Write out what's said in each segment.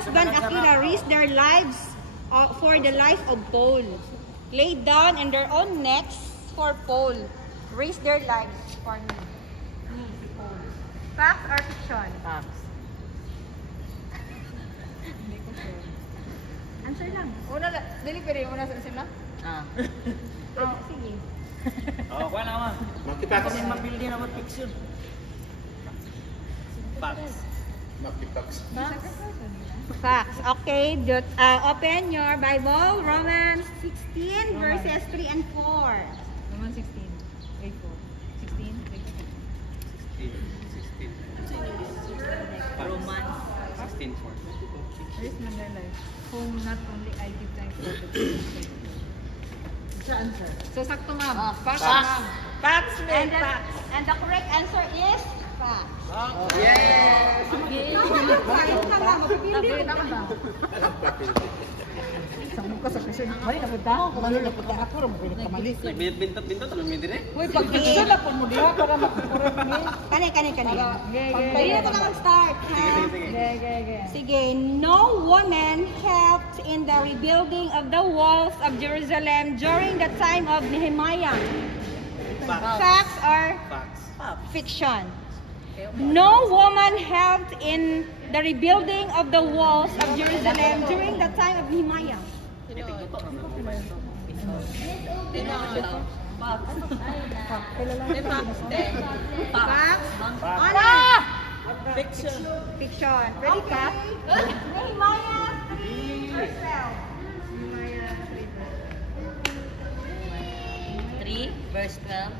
husband Akira risked their lives for the life of Paul. Laid down in their own necks for Paul. Risked their lives for me. Paul. Facts or fiction? Facts. Answer lang. Una na, dili pwede una sa sila? Oh, sige. Kuha na naman. Makipax. Kami mapildi na mag-fiction. Facts. Makipax. Facts. Okay, open your Bible. Romans 16 verses 3 and 4. Naman 16. Grade 4. 16. Grade 16. Romans 16:4. 4. Risk in their life. Whom not only I give thanks for the Sa answer. So, sakto ma'am. Facts. Ma'am. Facts. And the correct answer is facts. Yes! Ayun ka ma'am. Mapipili. Tama ba? Sama ka sa question. Mali na punta. Mali na punta ako. Mali na kamali. Bintot-bintot, alam mo dire? Uy, pag question na po mo diha para makapura kami. Kani. Hindi na ito na start. Sige. No woman helped in the rebuilding of the walls of Jerusalem during the time of Nehemiah. Facts or fiction? No woman helped in the rebuilding of the walls of Jerusalem during the time of Nehemiah. Facts? Fiction. Ready ka? Nehemiah 3 verse 12. 3 verse 12.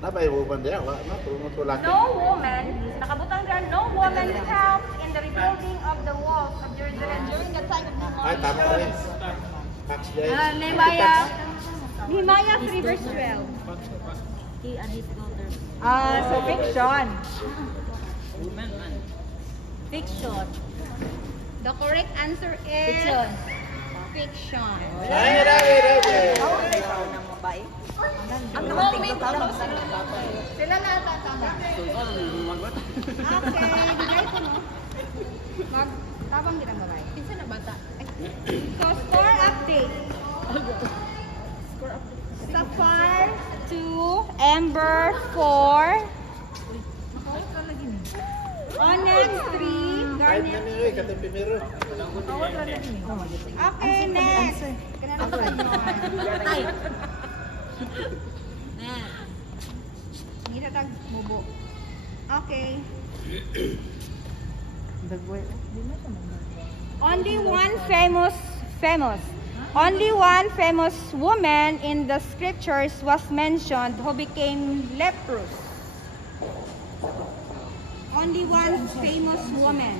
Nabay woman dia, wa na tulong to laki. No woman, nakabutang dyan, no woman helped in the rebuilding of the walls of Jerusalem during the time of Ay Nehemiah. tama rin. Fax guys. Nehemiah 3 verse 12. He and his daughter. So fiction. Woman and Fiction. The correct answer is Fiction. Fiction. Ay, dai. Ang moment Sila na tama. Okay, bigay ko no. Tabang din ang babae. Kinsa na bata? So score update. Sapphire 2, Amber 4, Onyx 3, Kahit na Garnet. niyo katong primero. Okay, next. Tay. Hindi na tag bubo. Okay. Only one famous woman in the scriptures was mentioned who became leprous. Only one famous woman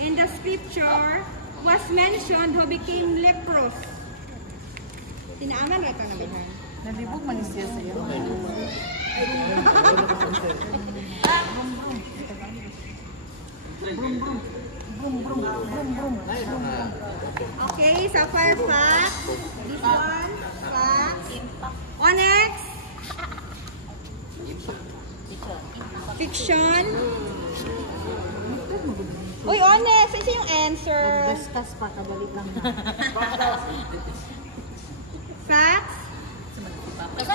in the scripture was mentioned who became leprous. Tinaaman ka na ba yan? Nalibog man siya sa iyo. Okay, Sapphire fact. This one, fact. Onyx. Fiction. Uy, Onyx, isa yung answer. Discuss pa kabalik lang. Facts.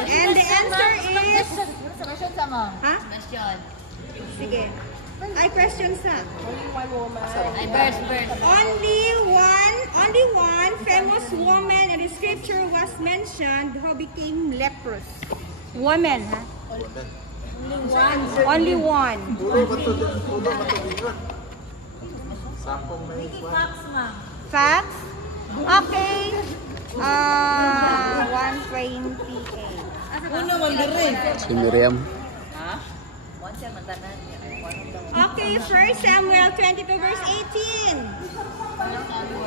And the answer is... Sa question sama. Ha? Question. Sige. Ay, questions na. Ay, verse. Only one famous woman in the scripture was mentioned who became leprous. Woman, ha? Only one. Ulo ba to? Ulo ba to? Sapong may Facts, ma'am. Facts? Okay. 128. Uno, mandarin. Si Miriam. Ha? One siya, mandarin. Okay, 1 Samuel 22 verse 18. Samuel 22.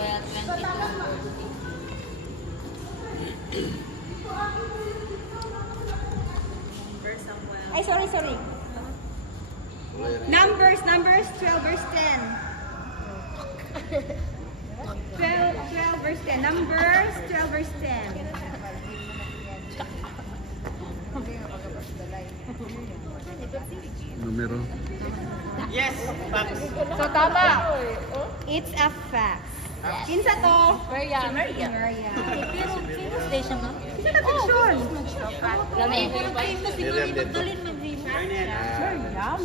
Ay, sorry. Numbers 12 verse 10. 12 verse 10. Numbers 12 verse 10. Numero. Yes! Facts. So, tama. It's a fact. Kinsa to? Maria. Maria. Pero famous day siya, no? Kinsa na picture? Lami. Pero famous si Miriam Mami dito. Magdalene mag-famous. Miriam.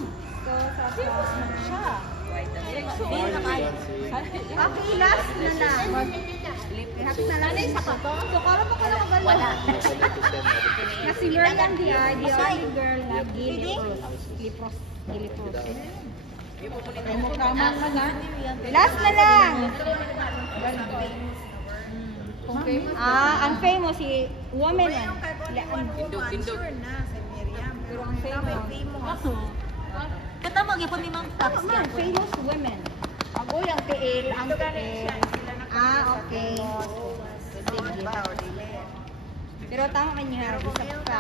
So, Famous man siya. Famous na kayo. okay, last na lang. Last na lang sa kato. So, kala pa ka lang magaling. Wala. Na si Miriam di ay, the only girl na gilipros. Ay mo kamang man na. Last na lang. Kung famous. Ang famous si woman. Tindog. Pero ang famous. Katama gyapon ni Ma'am Tax. Tama, famous women. Ako yung tiil, ang tiil. Okay. Sige. Pero tama man niya, bisa pa.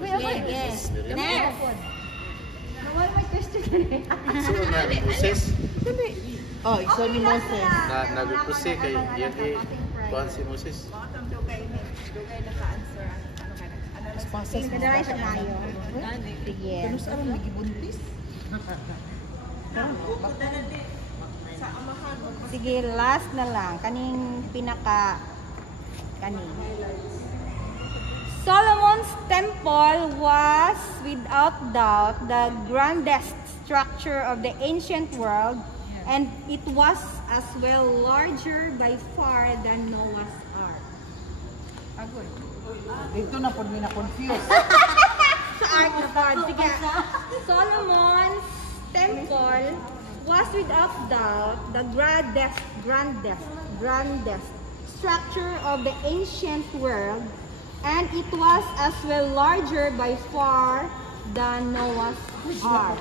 Okay. Yes. Next. Nawala may question na rin. So, nag-process. Oh, isa ni Moses. Nag-process kay yan kuhan si Moses. Nadalay siya tayo. Sige. Sige, last na lang. Kaning kaning. Solomon's temple was without doubt the grandest structure of the ancient world, and it was as well larger by far than Noah's Ark. Dito na po na confuse. Sa Ark na pod. Sige. Solomon's temple was without doubt the grandest structure of the ancient world, and it was as well larger by far than Noah's Ark.